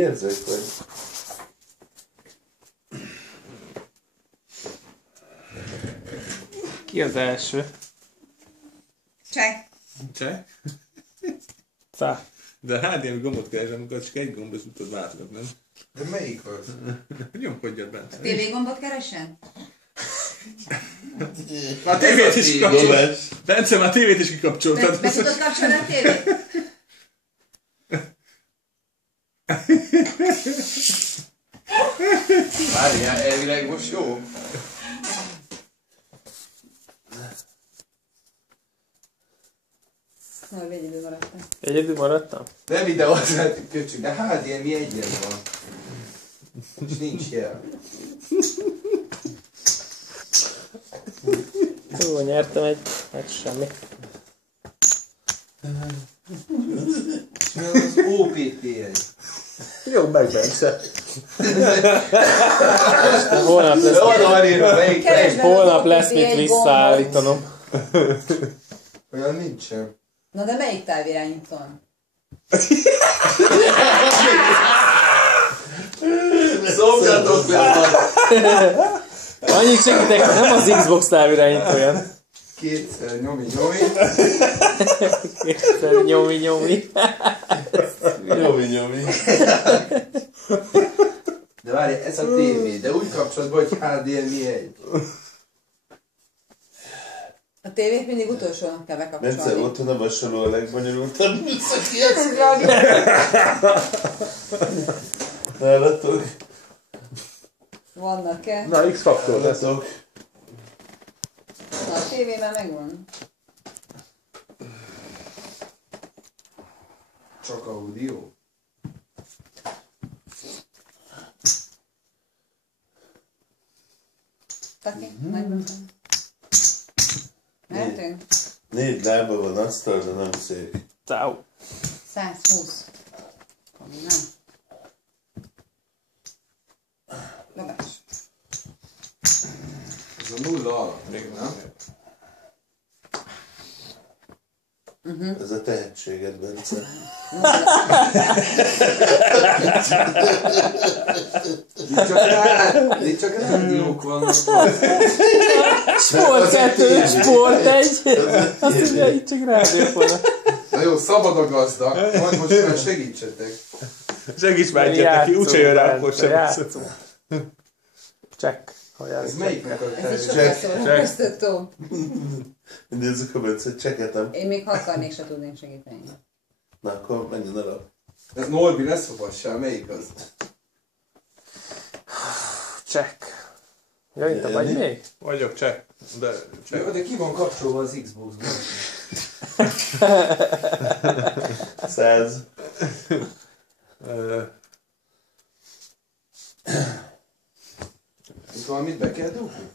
Érzők vagy. Ki az első? Cseh. Cseh? Szá. De a HDMI gombot keresem, amikor csak egy gomb, ezt tudod váltogatni, nem? De melyik az? Nyomkodjad bent. TV gombot keresen? Már a tévét is kikapcsoltad. Bence, már a tévét is kikapcsoltad. Be tudod kapcsolni a tévét? Várjál, elvileg most jó. Majd egyedül maradtam. Egyedül maradtam? Nem videózat, köcsög, de HDMI egyen van. És nincs jel. Jó, nyertem egy, hát semmi. Mi az OPT-1? Jó, meg Bence. Holnap lesz, Oda van írva, melyik Keresd be. holnap lesz Egy mit gombot. visszaállítanom. olyan nincsen. Na de melyik távirányítón? Szomjatok be! Annyit segítek, nem az Xbox távirányítóján. Kétszer nyomi. Kétszer nyomi. Nyomi. De várj, ez a tévé, de úgy kapcsolatban, hogy HDMI 1. A tévét mindig utolsónak kell Bence, bekapcsolni. otthon a vasaló a legbonyolultabb műszaki eszköz. Nálatok? Vannak-e? Na, X-faktor lesz. Nálatok? Na, a tévé már megvan. Csak audio. Taki, megvan. Mehetünk? 4 lába van asztal, de nem szék. Ciao. 120. Ami nem. Dobás. Ez a nulla alatt még, nem? Ez a tehetséged, Bence. Itt csak rádiók vannak. Sport 2, Sport 1. Azt mondja, itt csak rádiók vannak. Na jó, szabad a gazda. Majd most már segítsetek. Segíts már egyet neki, úgyse jön rá, akkor sem. Játszunk. Check. Ez melyiknek a Ez így terve? sokkal szórakoztató. Nézzük a Bence, cseketem. Én még ha akarnék, se tudnék segíteni. Na akkor menjen alap. Ez Norbi lesz fogassál, melyik az? Check. Ja, itt a vagy még? Vagyok cseh. De cseh. Jó, de ki van kapcsolva az Xbox-ban? 100. Itt valamit be kell dugni?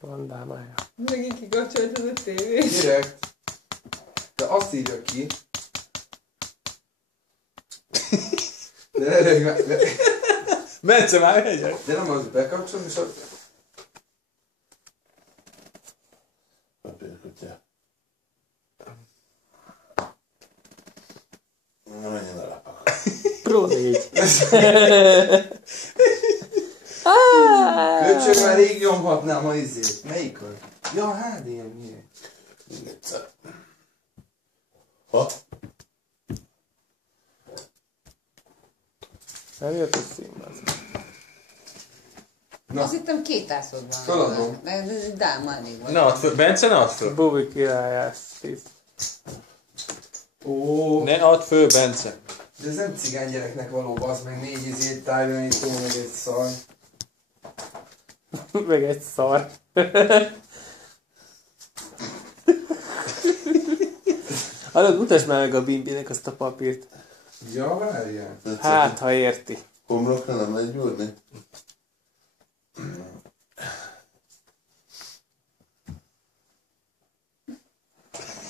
Van dámája. Megint kikapcsoltad a tévét. Direkt. De azt írja ki. De Bence, már egyet. de nem az bekapcsolom, és ott... Papírkutya. Na menjen alap akkor. Pro 4. Köcsög, már rég nyomhatnám a izét. Melyik az? Ja, HDMI. Még egyszer. Ha? Nem jött a színben. Na. Azt hittem 2 tászod van. Feladom. Mert ez egy dámmal még van. Ne add föl. Bence, ne add föl. Bubi királyás. Ó, Ne add föl, Bence. de ez nem cigány gyereknek való, bazd meg 4 izét, távirányító, meg egy szar. Meg egy szar. Hallod, mutasd már meg a Bimbinek azt a papírt. Ja, várjál. Hát, ha érti. Homlokra nem megy gyúrni?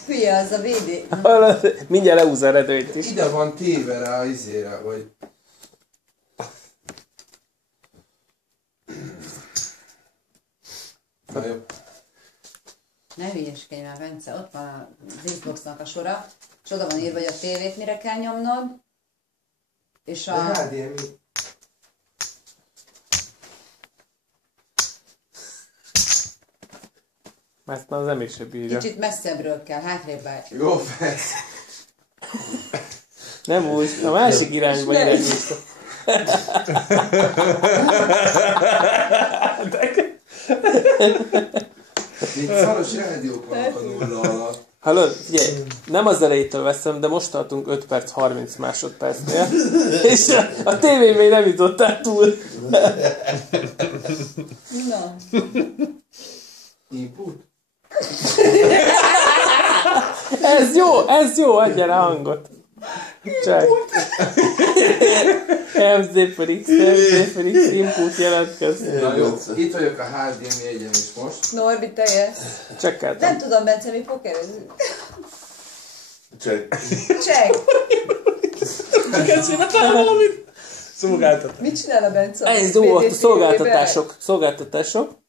Hülye az a VD. Hallod, mindjárt leúzza a redőnyt is. Ide van téve rá izére, vagy... Na jó. Ne hülyeskedj már, Bence, ott van az Xboxnak a sora. És oda van írva, hogy a tévét mire kell nyomnod. És De a... HDMI. Ezt már az Emi se bírja. Kicsit messzebbről kell, hátrébb áll. Jó, persze. Nem úgy, a másik irányba irányítva. Még szaros rádiók vannak a nulla alatt. Hallod, figyelj, nem az elejétől veszem, de most tartunk 5 perc 30 másodpercnél, és a tévé még nem jutottál túl. Na. Input? Ez jó, adja rá hangot. Csak. MZ per X, input jelentkezik. Na jó, itt vagyok a HDMI egyen is most. Norbi, te jössz. Csekkeltem. Nem tudom, Bence, mi pokerezünk. Csak. Check. Kezd csináltál valamit? Szolgáltatás. Mit csinál a Bence? Ez jó, a szolgáltatások.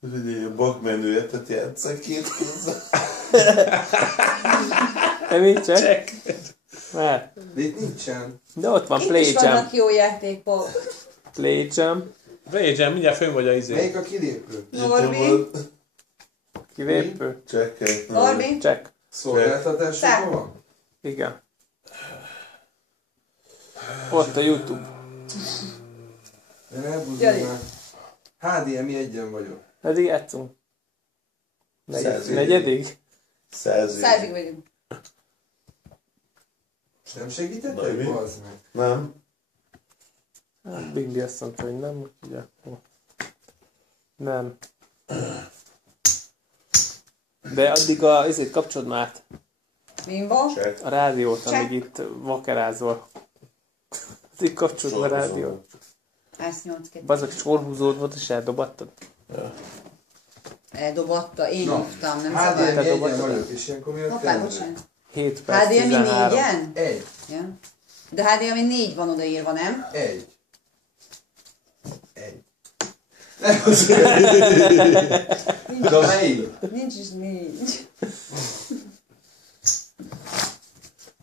Ugye a bakmenőjetet játszak két hozzá. De mit csak? Check. Mert. De itt nincsen. De ott van Itt Play is Jam. vannak jó játékok. Play Jam. Régyen, mindjárt fönn vagy a izé. Melyik a kilépő? Norbi. Kilépő. Csekkelj. Norbi. Check. Szolgáltatásokban van? Igen. Ott a YouTube. De ne buzdulj Jani. már. HDMI egyen vagyok. Eddig játszunk. Száz év. Negyedik? 100 év. 100-ig vagyunk. És nem segítettek? Nagy mi? Bazd meg. Nem. Hát Bindi azt mondta, hogy nem, úgyhogy akkor nem. De addig ezért kapcsolod már át Bimbo. Check. a rádiót, Check. amíg itt vakerázol. Addig kapcsolod a rádiót. Ász 8-2. Bazok sorhúzód volt, és eldobattad. Eldobatta, én Na, húztam, nem HDMI szabad. egyen dobott? vagyok, és ilyenkor mi a Hoppá, teendő? bocsánat. 7 perc, HDMI 13. 4-en? Egy. Ja. De HDMI 4 van odaírva, nem? Egy. Egy. Nem, az de melyik? Nincs is 4.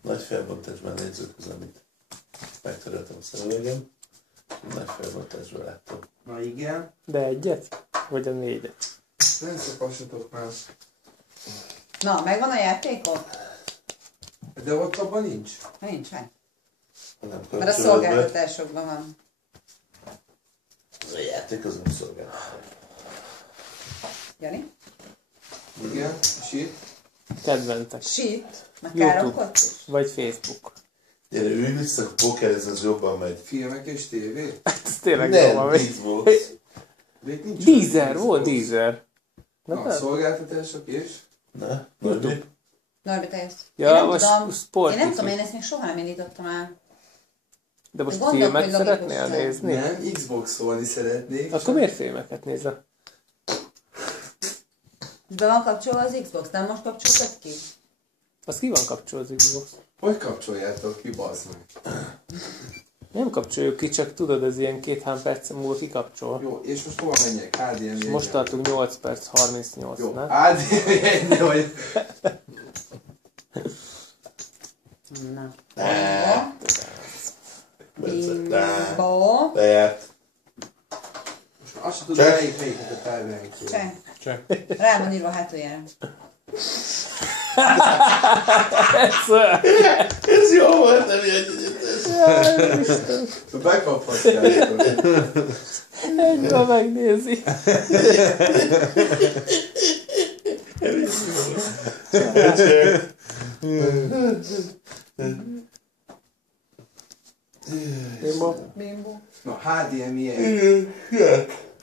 Nagy felbontásban nézzük az, amit megtöröltem a szemüvegem. Nagy felbontásban láttam. Na igen. De egyet? Vagy a 4-et? Nem szopassatok már. Na, megvan a játékok? De ott abban nincs. Nincs meg. Nem Mert a kapcsolod be. szolgáltatásokban van. Az a játék az nem szolgáltatás. Jani? Igen. És itt? Kedvencek. Shit. Meg YouTube. káromkodsz is? Vagy Facebook. Gyere, ülj vissza, a pokerezni, az jobban megy. Filmek és tévé? Ez tényleg jó van. Nem, itt volt. De itt nincs. Deezer, volt Deezer. Na, Na, szolgáltatások és? Na, Norbi? Norbi, te jössz. Ja, Én nem most tudom. Sport Én nem TV. tudom, én ezt még soha nem indítottam el. De most Gondolok, filmet hogy szeretnél logikusan. nézni? Nem, Xbox-olni szeretnék. Akkor miért filmeket nézel? Be van kapcsolva az Xbox, nem most kapcsoltad ki? Az ki van kapcsolva az Xbox? Hogy kapcsoljátok ki, bazd meg? Nem kapcsoljuk ki, csak tudod, ez ilyen 2-3 perc múlva kikapcsol. Jó, és most hova menjek? HDMI Most egyen. tartunk 8 perc 38, Jó, nem? HDMI egyen vagy. Na. Bence, Bimbo. lejárt. Most azt sem tudom, Check. melyiket a tárgyalánk. Cseh. Rá van írva hátuljára. Ez jó volt, nem ilyen egyetes. Bekaphatjátok. Egyben megnézi. Bimbo. Bimbo. Na, HDMI egyen.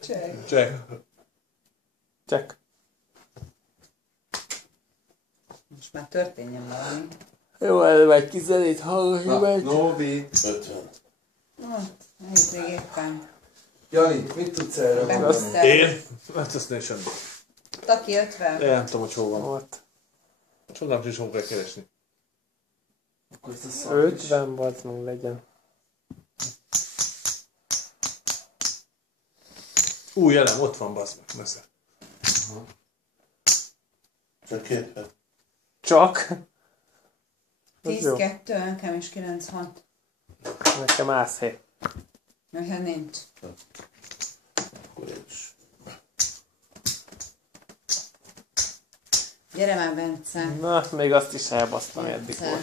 Cseh. Check. Check. Most már történjen valami. Jó, ez meg kizenét hallgatni Na, meg. Novi. 50. Nehéz még éppen. Jani, mit tudsz erre mondani? Behoztál. Én? Hát ezt nem semmi. Taki 50. Én nem tudom, hogy hol van. Ott. Csodálom, hogy is hol kell keresni. Akkor ezt a szart is. 50 bacmunk legyen. Új elem, ott van, bazd meg, messze. Csak 2. Csak. jó. 10-2, nekem is 9-6. Nekem ászhely. Nekem nincs. Akkor én is. Gyere már, Bence. Na, még azt is elbasztam, eddig volt.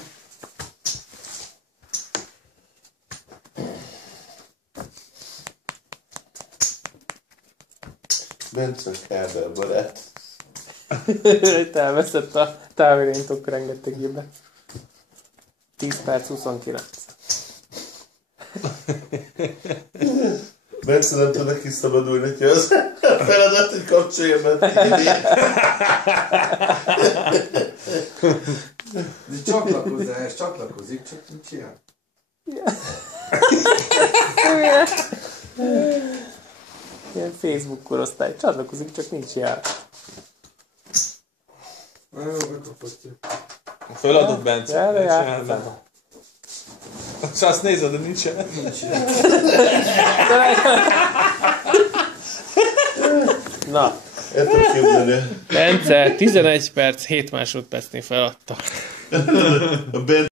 Bence Kábel barát. Itt elveszett a távirányítók rengetegébe. 10 perc 29. Bence nem tudnak kiszabadulni neki az feladat, hogy kapcsolja be a tévét. De csatlakozás, csatlakozik, csak nincs ilyen. Ilyen Facebook korosztály. Csatlakozik, csak nincs jár. Bekaphatja. Föladod, Bence. Erre Ne csináld játszál. meg. És azt nézed, de nincs el. Na, El tudok képzelni. Bence 11 perc 7 másodpercnél feladta. A Bence